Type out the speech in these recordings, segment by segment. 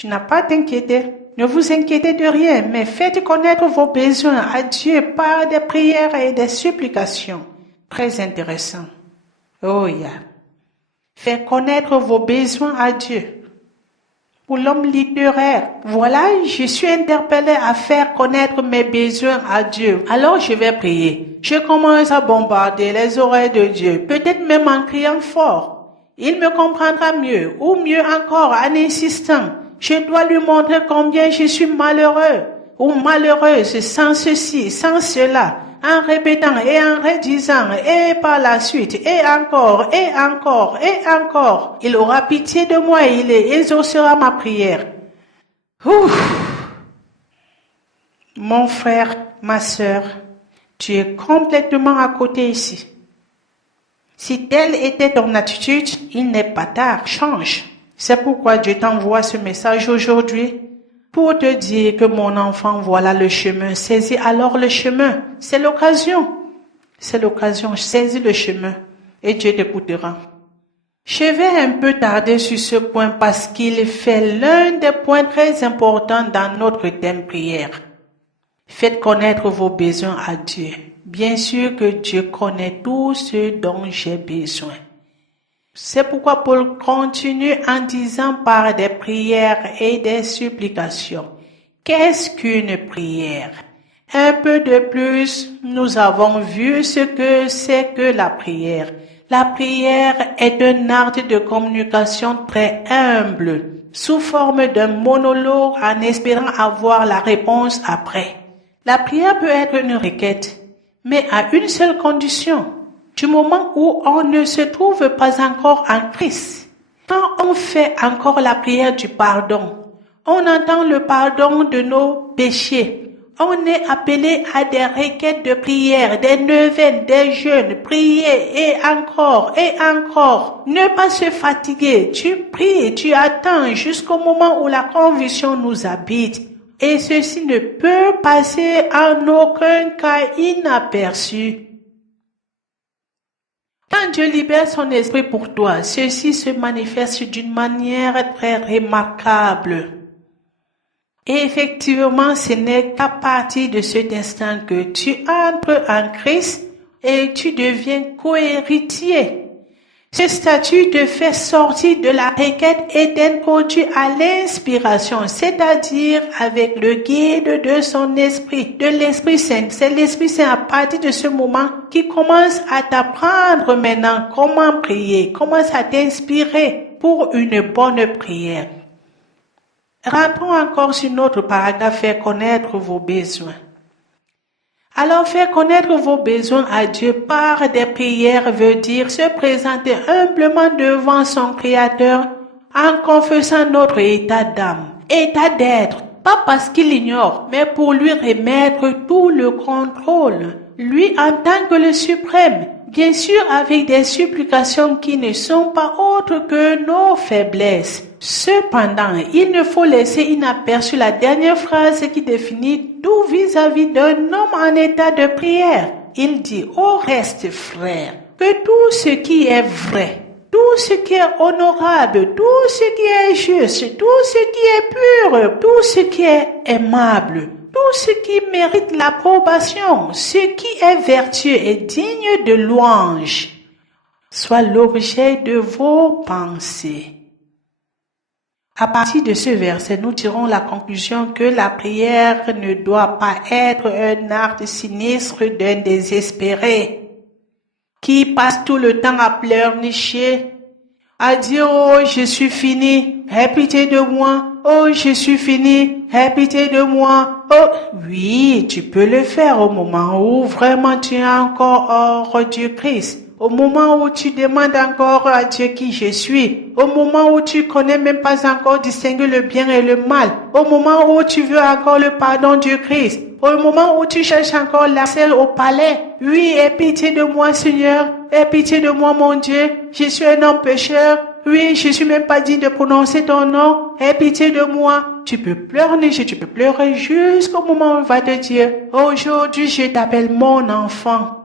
Tu n'as pas à t'inquiéter. Ne vous inquiétez de rien, mais faites connaître vos besoins à Dieu par des prières et des supplications. Très intéressant. Oh yeah. Faites connaître vos besoins à Dieu. Pour l'homme littéraire, voilà, je suis interpellé à faire connaître mes besoins à Dieu. Alors je vais prier. Je commence à bombarder les oreilles de Dieu, peut-être même en criant fort. Il me comprendra mieux, ou mieux encore en insistant. Je dois lui montrer combien je suis malheureux ou malheureuse sans ceci, sans cela, en répétant et en redisant et par la suite et encore et encore et encore. Il aura pitié de moi et il exaucera ma prière. Ouf. Mon frère, ma sœur, tu es complètement à côté ici. Si telle était ton attitude, il n'est pas tard, change. C'est pourquoi Dieu t'envoie ce message aujourd'hui pour te dire que mon enfant, voilà le chemin. Saisis alors le chemin. C'est l'occasion. C'est l'occasion. Saisis le chemin et Dieu t'écoutera. Je vais un peu tarder sur ce point parce qu'il fait l'un des points très importants dans notre thème prière. Faites connaître vos besoins à Dieu. Bien sûr que Dieu connaît tout ce dont j'ai besoin. C'est pourquoi Paul continue en disant par des prières et des supplications. Qu'est-ce qu'une prière? Un peu de plus, nous avons vu ce que c'est que la prière. La prière est un art de communication très humble, sous forme d'un monologue en espérant avoir la réponse après. La prière peut être une requête, mais à une seule condition. Du moment où on ne se trouve pas encore en Christ. Quand on fait encore la prière du pardon, on entend le pardon de nos péchés. On est appelé à des requêtes de prière, des neuvaines, des jeûnes, prier et encore et encore. Ne pas se fatiguer, tu pries, tu attends jusqu'au moment où la conviction nous habite. Et ceci ne peut passer en aucun cas inaperçu. Quand Dieu libère son esprit pour toi, ceci se manifeste d'une manière très remarquable. Et effectivement, ce n'est qu'à partir de cet instant que tu entres en Christ et tu deviens co-héritier. Ce statut te fait sortir de la requête et t'introduit à l'inspiration, c'est-à-dire avec le guide de son esprit, de l'Esprit Saint. C'est l'Esprit Saint à partir de ce moment qui commence à t'apprendre maintenant comment prier, commence à t'inspirer pour une bonne prière. Rentrons encore sur notre paragraphe, faire connaître vos besoins. Alors faire connaître vos besoins à Dieu par des prières veut dire se présenter humblement devant son Créateur en confessant notre état d'âme, état d'être, pas parce qu'il ignore, mais pour lui remettre tout le contrôle, lui en tant que le suprême, bien sûr avec des supplications qui ne sont pas autres que nos faiblesses. Cependant, il ne faut laisser inaperçue la dernière phrase qui définit tout vis-à-vis d'un homme en état de prière. Il dit, au reste, frère, que tout ce qui est vrai, tout ce qui est honorable, tout ce qui est juste, tout ce qui est pur, tout ce qui est aimable, tout ce qui mérite l'approbation, ce qui est vertueux et digne de louange, soit l'objet de vos pensées. À partir de ce verset, nous tirons la conclusion que la prière ne doit pas être un acte sinistre d'un désespéré qui passe tout le temps à pleurnicher, à dire « Oh, je suis fini, aie pitié de moi, oh, je suis fini, aie pitié de moi. » Oh, oui, tu peux le faire au moment où vraiment tu es encore hors du Christ. Au moment où tu demandes encore à Dieu qui je suis, au moment où tu connais même pas encore distinguer le bien et le mal, au moment où tu veux encore le pardon du Christ, au moment où tu cherches encore l'accès au palais, oui, aie pitié de moi Seigneur, aie pitié de moi mon Dieu, je suis un homme pécheur, oui, je suis même pas digne de prononcer ton nom, aie pitié de moi. Tu peux pleurer, tu peux pleurer jusqu'au moment où on va te dire, aujourd'hui je t'appelle mon enfant.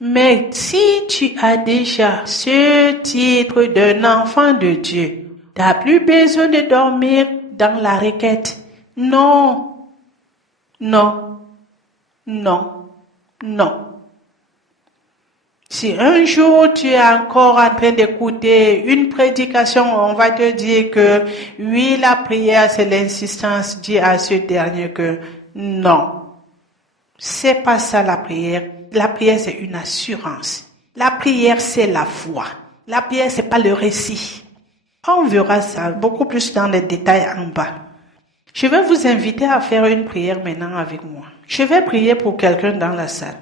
Mais si tu as déjà ce titre d'un enfant de Dieu, Tu n'as plus besoin de dormir dans la requête. Non, non, non, non. Si un jour tu es encore en train d'écouter une prédication, on va te dire que oui, la prière c'est l'insistance, dis à ce dernier que non. C'est pas ça la prière. La prière c'est une assurance. La prière c'est la foi. La prière c'est pas le récit. On verra ça beaucoup plus dans les détails en bas. Je vais vous inviter à faire une prière maintenant avec moi. Je vais prier pour quelqu'un dans la salle.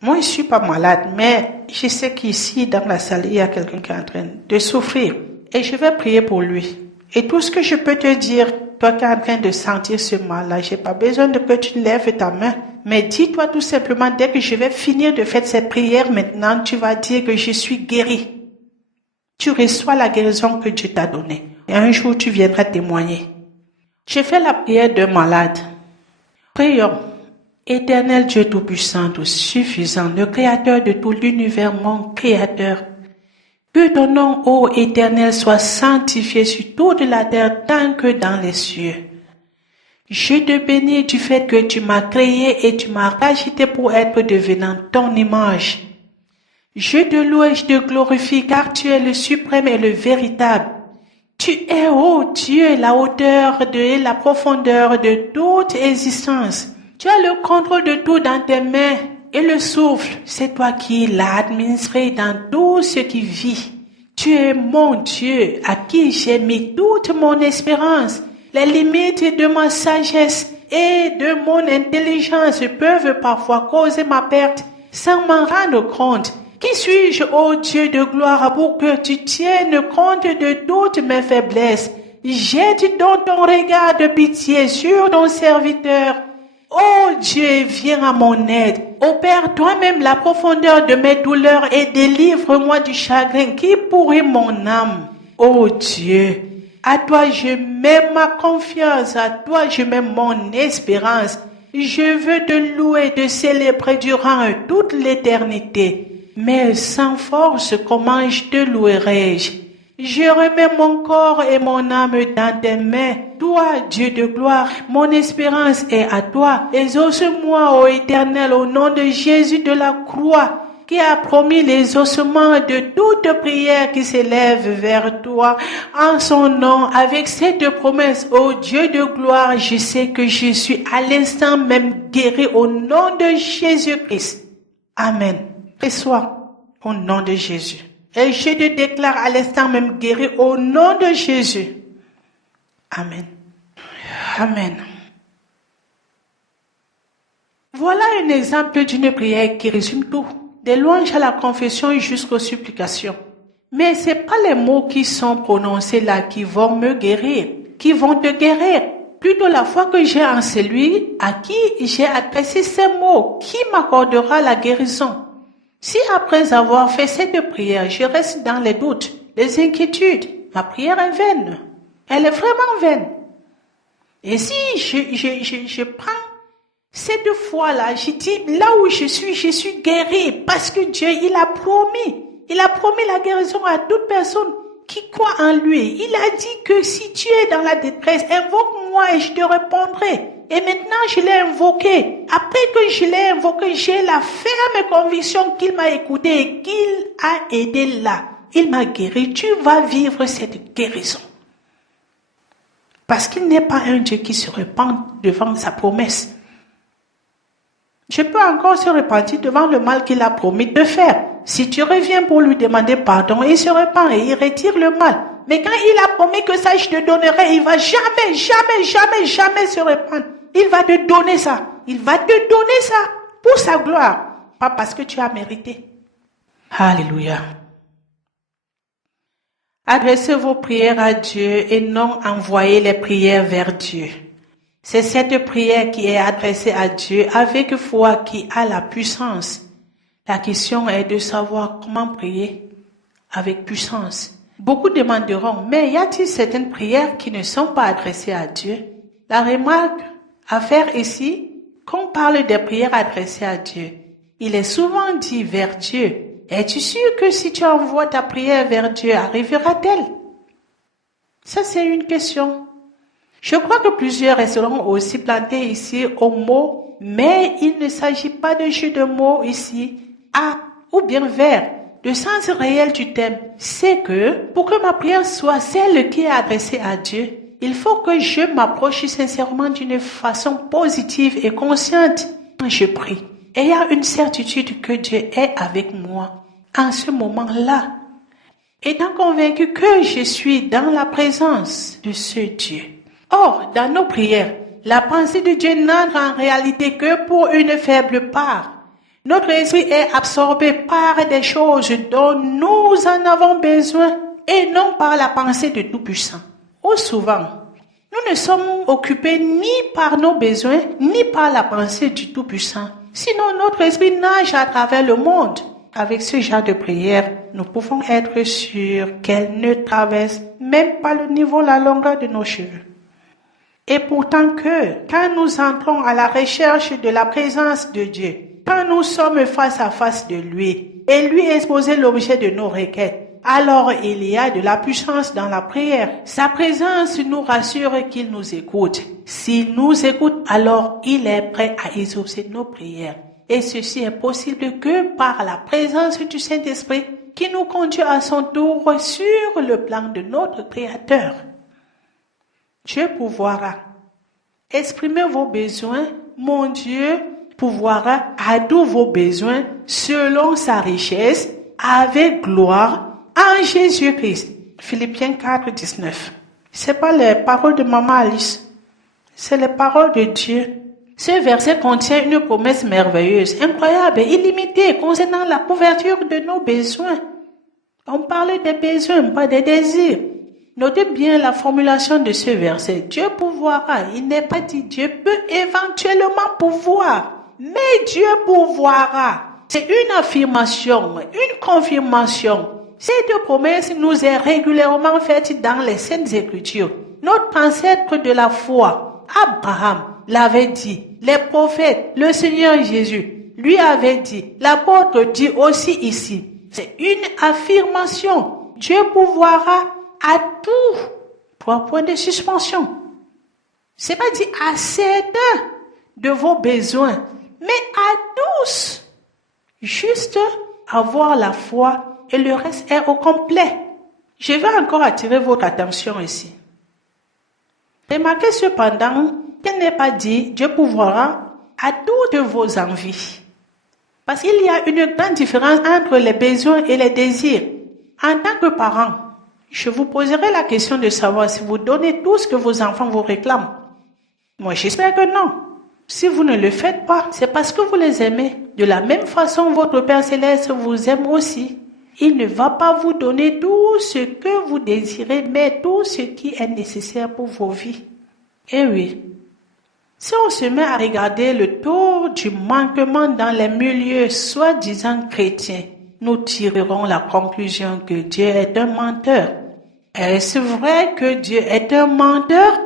Moi, je suis pas malade, mais je sais qu'ici, dans la salle, il y a quelqu'un qui est en train de souffrir. Et je vais prier pour lui. Et tout ce que je peux te dire, toi qui es en train de sentir ce mal-là, j'ai pas besoin de que tu lèves ta main. Mais dis-toi tout simplement, dès que je vais finir de faire cette prière maintenant, tu vas dire que je suis guéri. Tu reçois la guérison que Dieu t'a donnée. Et un jour, tu viendras témoigner. Je fais la prière d'un malade. Prions. Éternel Dieu Tout-Puissant, Tout-Suffisant, le Créateur de tout l'univers, mon Créateur, que ton nom, ô Éternel, soit sanctifié sur toute la terre tant que dans les cieux. Je te bénis du fait que tu m'as créé et tu m'as racheté pour être devenant ton image. Je te loue et je te glorifie car tu es le suprême et le véritable. Tu es, ô Dieu, la hauteur et la profondeur de toute existence. Tu as le contrôle de tout dans tes mains et le souffle, c'est toi qui l'as administré dans tout ce qui vit. Tu es mon Dieu à qui j'ai mis toute mon espérance. Les limites de ma sagesse et de mon intelligence peuvent parfois causer ma perte sans m'en rendre compte. Qui suis-je, ô Dieu de gloire, pour que tu tiennes compte de toutes mes faiblesses? Jette donc ton regard de pitié sur ton serviteur. Ô Dieu, viens à mon aide. Opère toi-même la profondeur de mes douleurs et délivre-moi du chagrin qui pourrit mon âme. Ô Dieu, à toi je mets ma confiance, à toi je mets mon espérance. Je veux te louer, te célébrer durant toute l'éternité. Mais sans force, comment je te louerai-je? Je remets mon corps et mon âme dans tes mains. Toi, Dieu de gloire, mon espérance est à toi. Exauce-moi, ô Éternel, au nom de Jésus de la croix, qui a promis l'exaucement de toute prière qui s'élève vers toi. En son nom, avec cette promesse, ô Dieu de gloire, je sais que je suis à l'instant même guéri au nom de Jésus-Christ. Amen. Et sois au nom de Jésus. Et je te déclare à l'instant même guéri au nom de Jésus. Amen. Amen. Voilà un exemple d'une prière qui résume tout. Des louanges à la confession jusqu'aux supplications. Mais ce n'est pas les mots qui sont prononcés là qui vont me guérir, qui vont te guérir. Plutôt la foi que j'ai en celui à qui j'ai adressé ces mots, qui m'accordera la guérison. Si après avoir fait cette prière, je reste dans les doutes, les inquiétudes, ma prière est vaine. Elle est vraiment vaine. Et si je prends cette foi-là, je dis, là où je suis guéri parce que Dieu, il a promis la guérison à toute personne qui croit en lui. Il a dit que si tu es dans la détresse, invoque-moi et je te répondrai. Et maintenant, je l'ai invoqué. Après que je l'ai invoqué, j'ai la ferme conviction qu'il m'a écouté et qu'il a aidé là. Il m'a guéri. Tu vas vivre cette guérison. Parce qu'il n'est pas un Dieu qui se repent devant sa promesse. Je peux encore se repentir devant le mal qu'il a promis de faire. Si tu reviens pour lui demander pardon, il se repent et il retire le mal. Mais quand il a promis que ça je te donnerai, il va jamais se repentre. Il va te donner ça. Il va te donner ça pour sa gloire. Pas parce que tu as mérité. Alléluia. Adressez vos prières à Dieu et non envoyez les prières vers Dieu. C'est cette prière qui est adressée à Dieu avec foi qui a la puissance. La question est de savoir comment prier avec puissance. Beaucoup demanderont, mais y a-t-il certaines prières qui ne sont pas adressées à Dieu? La remarque à faire ici, qu'on parle des prières adressées à Dieu, il est souvent dit vers Dieu. Es-tu sûr que si tu envoies ta prière vers Dieu, arrivera-t-elle? Ça, c'est une question. Je crois que plusieurs resteront aussi plantés ici au mot, mais il ne s'agit pas de jeu de mots ici, à ou bien vers. Le sens réel du thème, c'est que pour que ma prière soit celle qui est adressée à Dieu, il faut que je m'approche sincèrement d'une façon positive et consciente quand je prie, ayant une certitude que Dieu est avec moi en ce moment-là, étant convaincu que je suis dans la présence de ce Dieu. Or, dans nos prières, la pensée de Dieu n'entre en réalité que pour une faible part. Notre esprit est absorbé par des choses dont nous en avons besoin et non par la pensée de Tout-Puissant. Ou souvent, nous ne sommes occupés ni par nos besoins, ni par la pensée du Tout-Puissant. Sinon, notre esprit nage à travers le monde. Avec ce genre de prière, nous pouvons être sûrs qu'elle ne traverse même pas le niveau, la longueur de nos cheveux. Et pourtant quand nous entrons à la recherche de la présence de Dieu, quand nous sommes face à face de lui et lui exposer l'objet de nos requêtes, alors il y a de la puissance dans la prière. Sa présence nous rassure qu'il nous écoute. S'il nous écoute, alors il est prêt à exaucer nos prières. Et ceci est possible que par la présence du Saint-Esprit qui nous conduit à son tour sur le plan de notre Créateur. Dieu pourvoira. Exprimez vos besoins. Mon Dieu pourvoira à tous vos besoins selon sa richesse avec gloire en Jésus-Christ. Philippiens 4, 19. C'est pas les paroles de Maman Alice. C'est les paroles de Dieu. Ce verset contient une promesse merveilleuse, incroyable et illimitée concernant la couverture de nos besoins. On parlait des besoins, pas des désirs. Notez bien la formulation de ce verset. Dieu pourvoira. Il n'est pas dit Dieu peut éventuellement pourvoir, mais Dieu pourvoira. C'est une affirmation, une confirmation. Cette promesse nous est régulièrement faite dans les Saintes Écritures. Notre ancêtre de la foi, Abraham, l'avait dit. Les prophètes, le Seigneur Jésus, lui avait dit. L'apôtre dit aussi ici. C'est une affirmation. Dieu pourvoira à tout. 3 points de suspension. C'est pas dit à certains de vos besoins, mais à tous. Juste avoir la foi et le reste est au complet. Je vais encore attirer votre attention ici. Remarquez cependant qu'il n'est pas dit Dieu pourvoira à toutes vos envies. Parce qu'il y a une grande différence entre les besoins et les désirs. En tant que parent, je vous poserai la question de savoir si vous donnez tout ce que vos enfants vous réclament. Moi, j'espère que non. Si vous ne le faites pas, c'est parce que vous les aimez. De la même façon, votre Père Céleste vous aime aussi. Il ne va pas vous donner tout ce que vous désirez, mais tout ce qui est nécessaire pour vos vies. Eh oui. Si on se met à regarder le tour du manquement dans les milieux soi-disant chrétiens, nous tirerons la conclusion que Dieu est un menteur. Est-ce vrai que Dieu est un menteur?